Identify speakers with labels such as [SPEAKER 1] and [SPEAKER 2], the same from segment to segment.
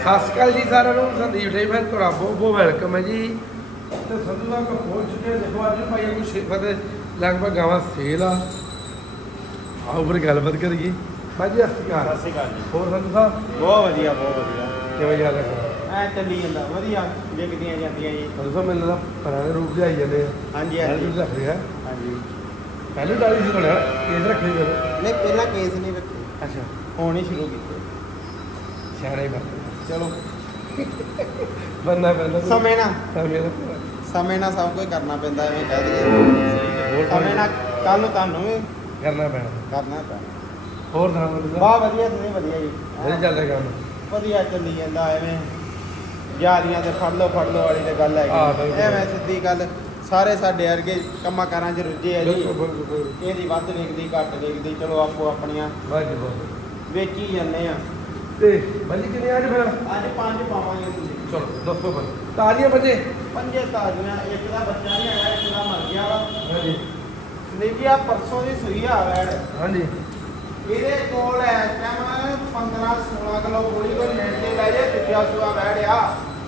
[SPEAKER 1] ਸਤਿ ਸ਼੍ਰੀ ਅਕਾਲ ਜੀ ਸਾਰਿਆਂ ਨੂੰ ਸੰਦੀਪ ਡੇ ਫੈਨ ਤੁਹਾਡਾ ਬਹੁਤ ਬਹੁਤ ਵੈਲਕਮ ਹੈ ਜੀ। ਤੇ ਸੰਧੂ ਸਾਹਿਬ ਕੋ ਪਹੁੰਚ ਚੁੱਕੇ ਹਾਂ। ਦੇਖੋ ਅੱਜ ਭਾਈ ਨੂੰ ਸ਼ੇਫਾ ਦੇ ਲਗਭਗ ਗਾਵਾਂ ਸੇਲ ਆ। ਆਓ ਫਿਰ ਗੱਲਬਾਤ ਕਰੀਏ। ਭਾਈ ਜੀ ਸਤਿ ਸ਼੍ਰੀ ਅਕਾਲ।
[SPEAKER 2] ਸਤਿ ਸ਼੍ਰੀ ਅਕਾਲ ਜੀ।
[SPEAKER 1] ਹੋਰ ਸੰਧੂ ਸਾਹਿਬ?
[SPEAKER 2] ਬਹੁਤ ਵਧੀਆ ਬਹੁਤ ਵਧੀਆ।
[SPEAKER 1] ਕਿਵੇਂ ਯਾਦ ਰੱਖਿਆ
[SPEAKER 2] ਐ ਚੱਲੀ ਜਾਂਦਾ ਵਧੀਆ ਵਿਕਦੀਆਂ ਜਾਂਦੀਆਂ ਜੀ।
[SPEAKER 1] ਸੰਧੂ ਸਾਹਿਬ ਮੈਨੂੰ ਲੱਗਦਾ ਪੁਰਾਣੇ ਰੂਪ ਚ ਆਈ ਜਾਂਦੇ ਆ।
[SPEAKER 2] ਹਾਂਜੀ ਹਾਂਜੀ।
[SPEAKER 1] ਰੱਖ ਰਿਹਾ
[SPEAKER 2] ਹਾਂਜੀ।
[SPEAKER 1] ਪਹਿਲੇ ਡਾਲੀ ਸੀ ਬਣਿਆ ਕੇਸ ਰੱਖੇ ਫਿਰ
[SPEAKER 2] ਨਹੀਂ ਪਹਿਲਾਂ ਕੇਸ ਨਹੀਂ ਰੱਖੇ।
[SPEAKER 1] ਅੱਛਾ।
[SPEAKER 2] ਹੁਣ ਹੀ ਸ਼ੁਰੂ ਕੀਤੇ।
[SPEAKER 1] ਸਿਆਣੇ ਬੰਦੇ।
[SPEAKER 2] ਚਲੋ।
[SPEAKER 1] ਬੰਦਾ ਬੰਦਾ
[SPEAKER 2] ਸਮੇਂ ਨਾਲ।
[SPEAKER 1] ਸਮੇਂ ਦਾ
[SPEAKER 2] ਸਮੇਂ ਨਾਲ ਸਭ ਕੁਝ ਕਰਨਾ ਪੈਂਦਾ ਐਵੇਂ ਕਹਿ ਦਈਏ।
[SPEAKER 1] ਹੋਰ
[SPEAKER 2] ਸਮੇਂ ਨਾਲ ਕੱਲ ਨੂੰ ਤੁਹਾਨੂੰ ਵੀ
[SPEAKER 1] ਕਰਨਾ ਪੈਣਾ।
[SPEAKER 2] ਕਰਨਾ ਪੈਣਾ।
[SPEAKER 1] ਹੋਰ ਸੁਣਾ ਸੰਧੂ ਸਾਹਿਬ
[SPEAKER 2] ਬਹੁਤ ਵਧੀਆ ਤੁਸੀਂ ਵਧੀਆ ਜੀ।
[SPEAKER 1] ਜਿਹੜੇ ਚੱਲਦਾ ਕੰਮ।
[SPEAKER 2] ਵਧੀਆ ਚੱਲੀ ਜਾਂਦਾ ਐਵੇਂ ਯਾਰੀਆਂ ਤੇ ਫੜ ਲਓ ਫੜ ਲਓ ਵਾਲੀ ਤੇ ਗੱਲ
[SPEAKER 1] ਹਾਂ,
[SPEAKER 2] ਹੈਗੀ
[SPEAKER 1] ਬਿਲਕੁਲ।
[SPEAKER 2] ਐਵੇਂ ਸਿੱਧੀ ਗੱਲ ਸਾਰੇ ਸਾਡੇ ਵਰਗੇ ਕੰਮਾਂ ਕਾਰਾਂ 'ਚ ਰੁੱਝੇ ਆ ਜੀ। ਇਹਦੀ ਵੱਧ ਵੇਖਦੀ ਘੱਟ ਵੇਖਦੀ ਚਲੋ ਆਪੋ ਆਪਣੀਆਂ ਵੇਚੀ ਜਾਂਦੇ ਆ।
[SPEAKER 1] ਤੇ ਬੰਦੀ ਕਿੰਨੇ ਅੱਜ ਫਿਰ?
[SPEAKER 2] ਅੱਜ ਪੰਜ ਪਾਵਾਂਗੇ ਤੁਸੀਂ
[SPEAKER 1] ਚਲੋ ਦੱਸੋ ਫਿਰ। ਤਾਜ਼ੀਆਂ ਬੱਜੇ
[SPEAKER 2] ਪੰਜੇ ਤਾਜ਼ੀਆਂ ਇੱਕ ਦਾ ਬੱਚਾ ਨਹੀਂ ਆਇਆ ਇੱਕ ਦਾ ਮਰ ਗਿਆ ਵਾ।
[SPEAKER 1] ਹਾਂਜੀ।
[SPEAKER 2] ਨਿੱਕੀਆ ਪਰਸੋਂ ਦੀ ਸੂਈ ਆ ਵੈੜ।
[SPEAKER 1] ਹਾਂਜੀ।
[SPEAKER 2] ਇਹਦੇ ਕੋਲ ਹੈ ਟਾਈਮ 15 16 ਕਿਲੋ ਗੋਲੀ ਕੋਈ ਮਿਲ ਕੇ ਲੈ ਜੇ ਦੂਜਾ ਸੂਆ ਵੈੜ ਆ।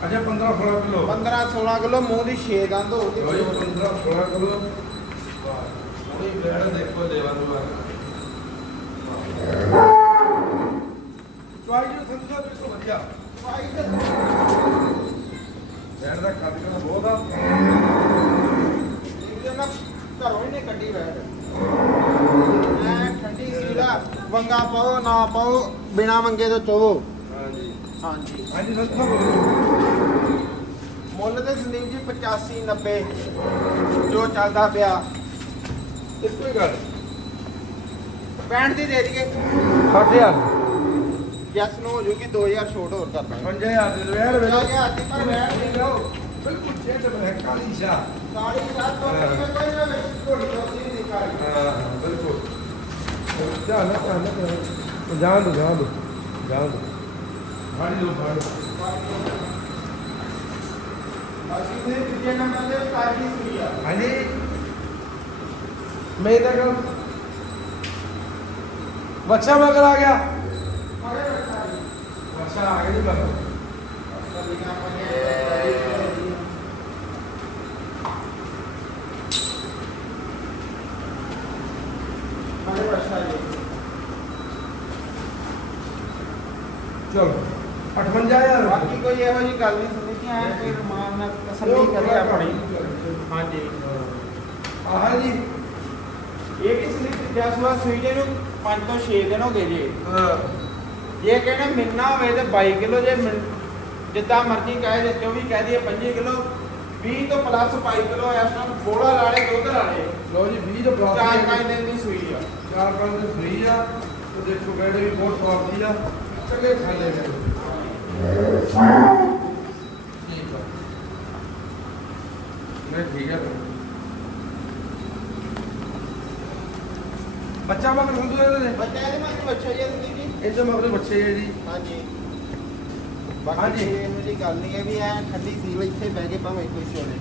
[SPEAKER 1] ਅੱਛਾ 15 16 ਕਿਲੋ।
[SPEAKER 2] 15 16 ਕਿਲੋ ਮੂੰਹ ਦੀ 6 ਦੰਦ ਹੋ
[SPEAKER 1] ਲੋ ਜੀ
[SPEAKER 2] ਗਈ
[SPEAKER 1] 15 16 ਕਿਲੋ। ਵਾਹ ਉਹਦੀ ਬੈੜ ਦੇਖੋ ਦੇਵਾ ਨੂੰ ਚੁਆਈ ਨੂੰ ਸੰਜਾ ਬਿਲਕੁਲ ਵਧੀਆ
[SPEAKER 2] ਤੇ
[SPEAKER 1] ਬੈੜ ਦਾ ਕੱਦ ਕਰ ਬਹੁਤ ਆ।
[SPEAKER 2] ਇਹਦੇ ਨਾਲ ਘਰੋਂ ਹੀ ਨੇ ਕੱਢੀ ਵੈੜ ਐ ਠੰਡੀ ਸੀਲਾ ਵੰਗਾ ਪਾਓ ਨਾ ਪਾਓ ਬਿਨਾ ਮੰਗੇ ਤੋਂ ਚੋਵੋ।
[SPEAKER 1] ਹਾਂਜੀ।
[SPEAKER 2] ਹਾਂਜੀ।
[SPEAKER 1] ਹਾਂਜੀ ਸੰਜਾ
[SPEAKER 2] ਮੁੱਲ ਤੇ ਸੰਦੀਪ ਜੀ 85 90 ਜੋ ਚੱਲਦਾ ਪਿਆ।
[SPEAKER 1] ਇੱਕੋ ਹੀ ਗੱਲ।
[SPEAKER 2] 65 ਦੀ ਦੇ ਦਈਏ।
[SPEAKER 1] 60000
[SPEAKER 2] ਜੈਸ ਨੂੰ ਹੋ ਜੂਗੀ 2000 ਛੋਟ ਹੋਰ ਕਰ ਦਾਂਗੇ
[SPEAKER 1] 5000 ਦੇ ਬੈੜ ਵੇਲੋ
[SPEAKER 2] 5000 ਦੀ ਪਰ ਵੈੜ ਦੇ ਲਓ
[SPEAKER 1] ਬਿਲਕੁਲ ਛੇੜ ਬੈ ਕਾਲੀ ਸ਼ਾ
[SPEAKER 2] ਕਾਲੀ ਸਾਤ ਤੋਂ ਕੋਈ ਨਾ ਚੌਥੀ ਨਹੀਂ ਕਾਲੀ।
[SPEAKER 1] ਹਾਂ ਬਿਲਕੁਲ। ਧਿਆਨ ਨਾਲ ਧਿਆਨ ਨਾਲ। ਜਾਣ ਦੋ ਜਾਣ ਦੋ ਜਾਣ ਦੋ। ਫਾੜੀ ਲੋ ਫਾੜੀ
[SPEAKER 2] ਅਸੀਂ ਨੇ ਤੀਜੇ ਨੰਬਰ ਤੇ ਕਾਲੀ ਸੂਈ ਆ।
[SPEAKER 1] ਹਾਂਜੀ। ਮੈਂ ਤਾਂ ਕਹਾਂ ਬੱਚਾ ਮਗਰ ਆ ਗਿਆ।
[SPEAKER 2] ਜੀ
[SPEAKER 1] ਬੱਚਾ ਆ ਗਿਆ ਜੀ ਮਗਰ
[SPEAKER 2] ਕਲੀਆਂ ਪਈਆਂ ਮਗਰ ਬੈਠਾ ਜੀ।
[SPEAKER 1] ਚਲੋ 58000
[SPEAKER 2] ਬਾਕੀ ਕੋਈ ਇਹੋ ਜਿਹੀ ਗੱਲ ਨਹੀਂ ਸੁਣੀ ਕਿ ਐ ਕੋਈ ਰਮਾਨ ਨਾਲ ਤਸੱਲੀ ਕਰੇ ਆਪਣੀ। ਹਾਂਜੀ।
[SPEAKER 1] ਆਹ ਜੀ।
[SPEAKER 2] ਇਹ ਵੀ ਕਿ ਜਸਵਾ ਸੂਈ ਨੂੰ 5 ਤੋਂ 6 ਦਿਨ ਹੋ ਗਏ ਜੀ।
[SPEAKER 1] ਹਾਂ।
[SPEAKER 2] ਜੇ ਕਹਿੰਦੇ ਮਿੰਨਾ ਹੋਵੇ ਤੇ 22 ਕਿਲੋ ਜੇ ਜਿੱਦਾਂ ਮਰਜ਼ੀ ਕਹੇ ਜੇ 24 ਕਹਿ ਦਈਏ 25 ਕਿਲੋ 20 ਤੋਂ ਪਲੱਸ 22 ਕਿਲੋ ਇਸ ਟਾਈਮ ਬੋੜਾ ਲਾੜੇ ਦੁੱਧ ਲਾੜੇ
[SPEAKER 1] ਲੋ ਜੀ 20 ਤੋਂ ਪਲੱਸ
[SPEAKER 2] ਚਾਰ ਪੰਜ ਦਿਨ ਦੀ ਸੂਈ ਆ।
[SPEAKER 1] ਚਾਰ ਪੰਜ ਦਿਨ ਫ੍ਰੀ ਆ ਤੇ ਦੇਖੋ ਵੀ ਬਹੁਤ ਕੁਆਲਿਟੀ ਆ ਚੰਗੇ ਖਾਂਦੇ ਨੇ। ਠੀਕ ਆ। ਮੈਂ ਠੀਕ ਆ। ਬੱਚਾ ਮਗਰ ਹੁੰਦੂ ਇਹਦੇ
[SPEAKER 2] ਬੱਚਾ ਇਹਦੇ ਮੱਝ ਬੱਚਾ ਜੀ ਇਹਦੀ
[SPEAKER 1] ਇਹਦੇ ਮਗਰ ਬੱਚੇ ਹੈ ਜੀ।
[SPEAKER 2] ਹਾਂਜੀ।
[SPEAKER 1] ਹਾਂਜੀ।
[SPEAKER 2] ਬਾਕੀ ਇਹੋ ਜਿਹੀ ਗੱਲ ਨਹੀਂ ਹੈ ਵੀ ਐ ਠੰਡੀ ਸੀਲ ਇੱਥੇ ਬਹਿ ਕੇ ਭਾਵੇਂ ਕੋਈ ਸੋਲੇ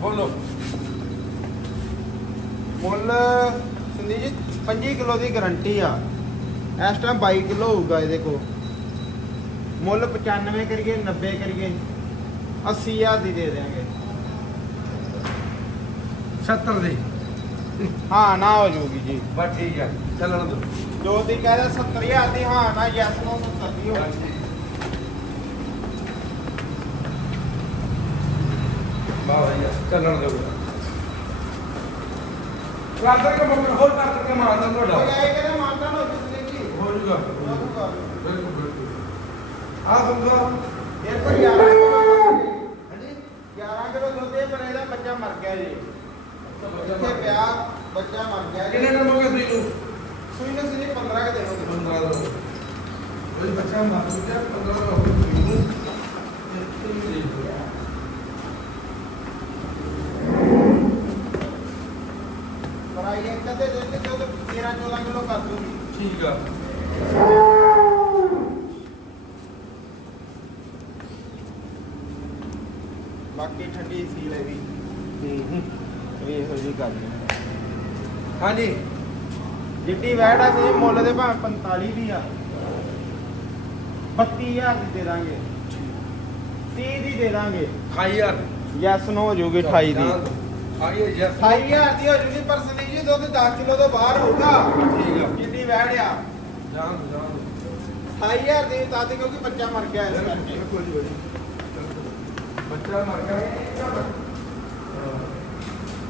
[SPEAKER 1] ਬੋਲੋ।
[SPEAKER 2] ਮੁੱਲ ਸੰਦੀਪ ਜੀ 25 ਕਿਲੋ ਦੀ ਗਾਰੰਟੀ ਆ। ਇਸ ਟਾਈਮ 22 ਕਿਲੋ ਹੋਊਗਾ ਇਹਦੇ ਕੋਲ। ਮੁੱਲ 95 ਕਰੀਏ 90 ਕਰੀਏ 80000 ਦੀ ਦੇ ਦੇਵਾਂਗੇ
[SPEAKER 1] 70 ਦੀ।
[SPEAKER 2] ਹਾਂ ਨਾ ਹੋ ਜਾਊਗੀ ਜੀ।
[SPEAKER 1] ਬਸ ਠੀਕ ਆ ਚੱਲਣ ਦੋ
[SPEAKER 2] ਜੋ ਦੀ ਕਹਿੰਦਾ 70000 ਦੀ ਹਾਂ ਨਾ ਯੈਸ ਨੂੰ 70 ਦੀ ਹੋ
[SPEAKER 1] ਭਈਆ ਚੱਲਣ ਦੋ ਰਾਤਰ ਕੇ ਮਗਰ ਹੋਰ ਰਾਤਰ ਕੇ ਮਾਰਦਾ ਤੁਹਾਡਾ।
[SPEAKER 2] ਆਏ ਕਹਿੰਦਾ ਮਾਨਤਾ ਨਾ ਸੰਦੀਪ ਜੀ
[SPEAKER 1] ਹੋ ਜੂਗਾ
[SPEAKER 2] ਹੋਊਗਾ।
[SPEAKER 1] ਬਿਲਕੁਲ ਬਿਲਕੁਲ। ਆ ਸਮਝੋ
[SPEAKER 2] ਇਹ ਕੋਈ 11 ਕਿਲੋ
[SPEAKER 1] ਹਾਂਜੀ
[SPEAKER 2] 11 ਕਿਲੋ ਦੁੱਧ ਦੇ ਪਰ ਇਹਦਾ ਬੱਚਾ ਮਰ ਗਿਆ ਜੀ। ਇੱਥੇ ਪਿਆ ਬੱਚਾ ਮਰ ਗਿਆ ਜੀ
[SPEAKER 1] ਕਿੰਨੇ ਦਿਨ ਹੋ ਗਏ ਸੂਈ ਨੂੰ
[SPEAKER 2] ਸੂਈ ਨੂੰ ਸਿਰਫ 15 ਕੇ ਦੇਣਗੇ
[SPEAKER 1] 15 ਦਿਨ ਕੋਈ ਬੱਚਾ ਮਾਰ ਗਿਆ 15 ਦਿਨ ਹੋ ਗਏ ਸੂਈ ਨੂੰ ਇਹ ਵੀ ਦੇਖ ਲਓ।
[SPEAKER 2] ਪਰ ਆਈ ਇੱਕ ਤੇ ਦੁੱਧ ਤੇ ਦੁੱਧ 13 14 ਕਿਲੋ ਕਰ ਦੂਗੀ
[SPEAKER 1] ਠੀਕ ਆ
[SPEAKER 2] ਬਾਕੀ ਠੰਡੀ ਸੀਲ ਹੈ ਵੀ ਇਹ ਇਹੋ ਗੱਲ ਨਹੀਂ
[SPEAKER 1] ਹਾਂਜੀ।
[SPEAKER 2] ਜਿੱਡੀ ਵੈੜ ਆ ਸੀ ਮੁੱਲ ਦੇ ਭਾਵੇਂ 45 ਦੀ ਆ। 32000 ਦੀ ਦੇ ਦਾਂਗੇ। 30 ਦੀ ਦੇ ਦਾਂਗੇ।
[SPEAKER 1] ਖਾਈ ਯਾਰ
[SPEAKER 2] ਯੈਸ ਨੋ ਹੋ ਜੂਗੀ 28 ਦੀ।
[SPEAKER 1] ਖਾਈ ਯੈਸ
[SPEAKER 2] 28000 ਦੀ ਹੋ ਜੂਗੀ ਪਰ ਸੰਦੀਪ ਜੀ ਦੁੱਧ 10 ਕਿਲੋ ਤੋਂ ਬਾਹਰ ਹੋਊਗਾ।
[SPEAKER 1] ਠੀਕ ਆ।
[SPEAKER 2] ਕਿੰਨੀ ਵਹਿੜ ਆ।
[SPEAKER 1] ਜਾਨ ਜਾਨ
[SPEAKER 2] 28000 ਦੀ। ਤਾਂ ਕਿਉਂਕਿ ਬੱਚਾ ਮਰ ਗਿਆ ਇਸ ਕਰਕੇ।
[SPEAKER 1] ਬੱਚਾ ਮਰ ਗਿਆ।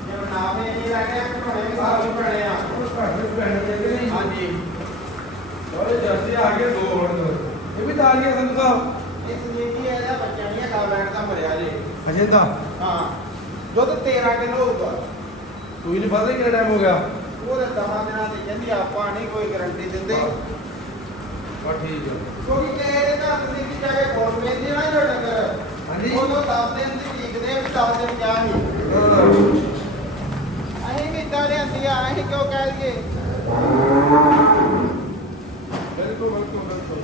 [SPEAKER 2] ਜੇ ਨਾਮੇ ਨਹੀਂ ਰਹਿਣੇ ਘਟਾਉਣੇ ਵੀ ਸਾਰੇ ਪੈਣੇ ਆ।
[SPEAKER 1] ਉਹ ਘਰ ਦੇ ਦੇ। ਦੋ
[SPEAKER 2] ਹੈ ਦਾ
[SPEAKER 1] ਅਜੇ ਤਾਂ।
[SPEAKER 2] ਦੁੱਧ 13 ਕਿਲੋ ਹੋਊਗਾ।
[SPEAKER 1] ਤੂੰ ਹੀ ਨਹੀਂ ਪਤਾ ਕਿੰਨਾ ਟਾਈਮ ਹੋ ਗਿਆ।
[SPEAKER 2] ਉਹਦੇ ਦਹਾਂ ਦਿਨਾਂ ਦੀ ਕਹਿੰਦੀ ਆਪਾਂ ਨਹੀਂ ਕੋਈ ਗਾਰੰਟੀ ਦਿੰਦੇ।
[SPEAKER 1] ਬਾ ਠੀਕ ਹੈ
[SPEAKER 2] ਕਿਉਂਕਿ ਦੇ ਘਰ ਤੁਸੀਂ ਵੀ ਜਾ ਕੇ ਫੋਨ ਵੇਚਦੇ ਨਾ ਜੋ ਡੰਗਰ
[SPEAKER 1] ਹਾਂਜੀ।
[SPEAKER 2] ਉਹਨੂੰ 10 ਦਿਨ ਦੀ ਆ ਵੀ 10 ਦਿਨ ਕਿਆ ਨਹੀਂ ਲਿਆਂਦੀ ਆ ਅਸੀਂ ਕਿਉਂ ਕਹਿ ਦਈਏ?
[SPEAKER 1] ਬਿਲਕੁਲ ਬਿਲਕੁਲ ਬਿਲਕੁਲ।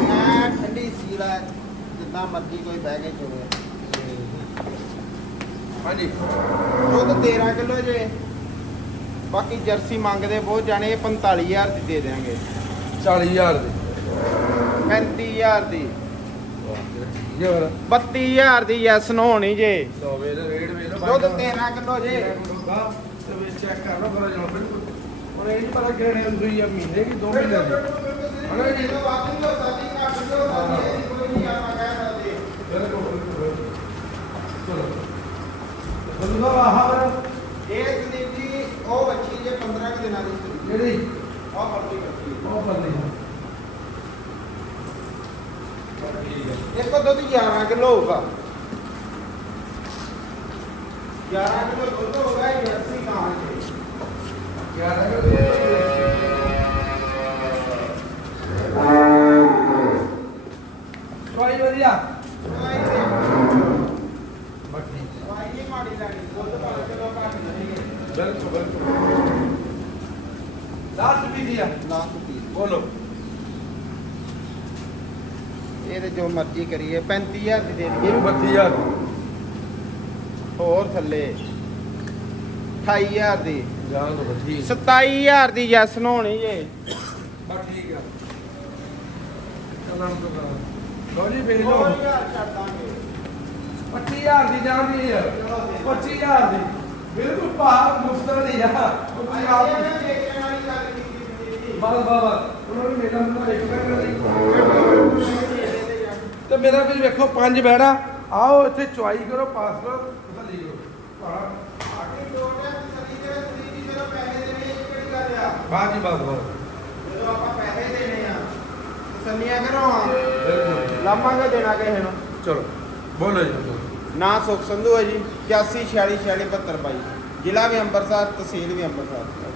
[SPEAKER 2] ਮੈਂ ਠੰਡੀ ਸੀਲ ਹੈ ਜਿੰਨਾ ਮਰਜ਼ੀ ਕੋਈ ਬਹਿ ਕੇ ਚੋਵੇ।
[SPEAKER 1] ਹਾਂਜੀ।
[SPEAKER 2] ਦੁੱਧ 13 ਕਿਲੋ ਜੇ। ਬਾਕੀ ਜਰਸੀ ਮੰਗਦੇ ਬਹੁਤ ਜਾਣੇ ਇਹ 45000 ਦੀ ਦੇ ਦੇਾਂਗੇ
[SPEAKER 1] 40000 ਦੇ।
[SPEAKER 2] 35000 ਦੀ। 32000 ਦੀ ਯੈਸ ਨੋ ਹੋਣੀ ਜੇ।
[SPEAKER 1] ਲੋ ਵੇ ਰੇਡ ਵੇ
[SPEAKER 2] ਦੁੱਧ 13 ਕਿਲੋ ਜੇ।
[SPEAKER 1] ਤੇ ਵੇ ਚੈੱਕ ਕਰ ਲਓ ਫਿਰ ਜਣਾ ਬਿਲਕੁਲ ਹੁਣ ਇਹ ਨਹੀਂ ਪਤਾ ਕਿਹੜੇ ਹੁੰਦੀ ਆ ਮਹੀਨੇ ਕਿ ਦੋ ਮਹੀਨੇ ਦੀ
[SPEAKER 2] ਅਗਰ ਇਹ ਤੋਂ ਬਾਅਦ ਨਹੀਂ ਹੋ ਸਕਦੀ ਘੱਟ ਨਹੀਂ ਹੋ ਸਕਦੀ ਇਹਦੀ ਕੋਈ ਨਹੀਂ ਆਪਾਂ ਕਹਿ ਸਕਦੇ
[SPEAKER 1] ਬਿਲਕੁਲ ਬਿਲਕੁਲ ਚਲੋ ਸੰਧੂ ਸਾਹਿਬ ਆਹ ਵਾਲਾ
[SPEAKER 2] ਇਹ ਸੰਦੀਪ ਜੀ ਉਹ ਬੱਚੀ ਜੇ 15 ਕੁ ਦਿਨਾਂ ਦੀ।
[SPEAKER 1] ਜਿਹੜੀ
[SPEAKER 2] ਉਹ ਪਰਲੀ ਬੱਚੀ।
[SPEAKER 1] ਉਹ ਪਰਲੀ ਠੀਕ ਹੈ
[SPEAKER 2] ਇੱਕ ਦੁੱਧ 11 ਕਿਲੋ ਹੋਊਗਾ। 11 ਕਿਲੋ ਦੁੱਧ ਹੋਊਗਾ ਇਹ ਜਰਸੀ ਕਾਂ ਚ
[SPEAKER 1] ਕਿਆ ਹੈ ਸਵਾਈ ਵਧੀਆ
[SPEAKER 2] ਦਵਾਈ ਦੇ
[SPEAKER 1] ਬੱਟੀ
[SPEAKER 2] ਦਵਾਈ ਨਹੀਂ ਮਾੜੀ ਲੈਣੀ ਦੁੱਧ 5 ਕਿਲੋ ਘੱਟ ਨਹੀਂ
[SPEAKER 1] ਬਿਲਕੁਲ ਬਿਲਕੁਲ। ਲਾਸਟ ਵੀ ਦਿਆ
[SPEAKER 2] ਲਾਸਟ ਪੀਸ
[SPEAKER 1] ਬੋਲੋ।
[SPEAKER 2] ਇਹ ਤੇ ਜੋ ਮਰਜ਼ੀ ਕਰੀਏ 35000 ਦੀ ਦੇ
[SPEAKER 1] ਇਹ
[SPEAKER 2] ਦਈਏ
[SPEAKER 1] ਵੀ 32000
[SPEAKER 2] ਹੋਰ ਥੱਲੇ 28000 ਦੀ।
[SPEAKER 1] ਜਾਨ ਤੋਂ ਠੀਕ
[SPEAKER 2] 27000 ਦੀ ਨੋ ਹੋਣੀ ਜੇ।
[SPEAKER 1] ਬਸ ਠੀਕ ਆ। ਕਲਮ ਤੋਂ ਕਰਾਂ। ਲੋ ਜੀ ਵੇਖ ਲਓ।
[SPEAKER 2] 2000 ਛੱਡ ਦਾਂਗੇ।
[SPEAKER 1] 25000 ਦੀ ਜਾਂਦੀ ਹੈ 25000 ਦੀ। ਬਿਲਕੁਲ ਭਾਅ ਮੁਫਤ ਨਹੀਂ ਆ। ਉਹ ਤੁਸੀਂ ਆਪ
[SPEAKER 2] ਵੇਚਣ ਵਾਲੀ ਗੱਲ ਕੀਤੀ। ਸੰਦੀਪ ਜੀ।
[SPEAKER 1] ਬਸ। ਬਾਬਾ ਉਹਨਾਂ ਨੂੰ ਮੇਰਾ ਮੁੰਡਾ ਇੱਕ ਕਰ ਲਈ।
[SPEAKER 2] ਤੇ
[SPEAKER 1] ਮੇਰਾ ਵੀ ਵੇਖੋ ਪੰਜ ਬੈੜਾ। ਆਓ ਇੱਥੇ ਚੁਆਈ ਕਰੋ ਪਾਸ ਕਰੋ ਤਸੱਲੀ ਕਰੋ ਭਾੜਾ
[SPEAKER 2] ਬਾਕੀ ਦੋ ਟਾਈਮ ਤਸੱਲੀ ਦੇ ਸੰਦੀਪ ਜੀ ਜਦੋਂ ਪੈਸੇ ਦੇਣੇ ਇਹ ਕਿਹੜੀ ਗੱਲ ਆ
[SPEAKER 1] ਬਾਜੀ ਬਸ ਬਸ
[SPEAKER 2] ਜਦੋਂ ਆਪਾਂ ਪੈਸੇ ਦੇਣੇ ਆ ਤਸੱਲੀਆਂ ਕਰੋ
[SPEAKER 1] ਬਿਲਕੁਲ।
[SPEAKER 2] ਲਾਵਾਂਗੇ ਦੇਣਾ ਕਿਸੇ ਨੂੰ।
[SPEAKER 1] ਚਲੋ ਬੋਲੋ ਜੀ।
[SPEAKER 2] ਨਾਂ ਸੁਖ ਸੰਧੂ ਹੈ ਜੀ 81 46 46 72 22 ਜ਼ਿਲ੍ਹਾ ਵੀ ਅੰਮ੍ਰਿਤਸਰ ਤਹਿਸੀਲ ਵੀ ਅੰਮ੍ਰਿਤਸਰ।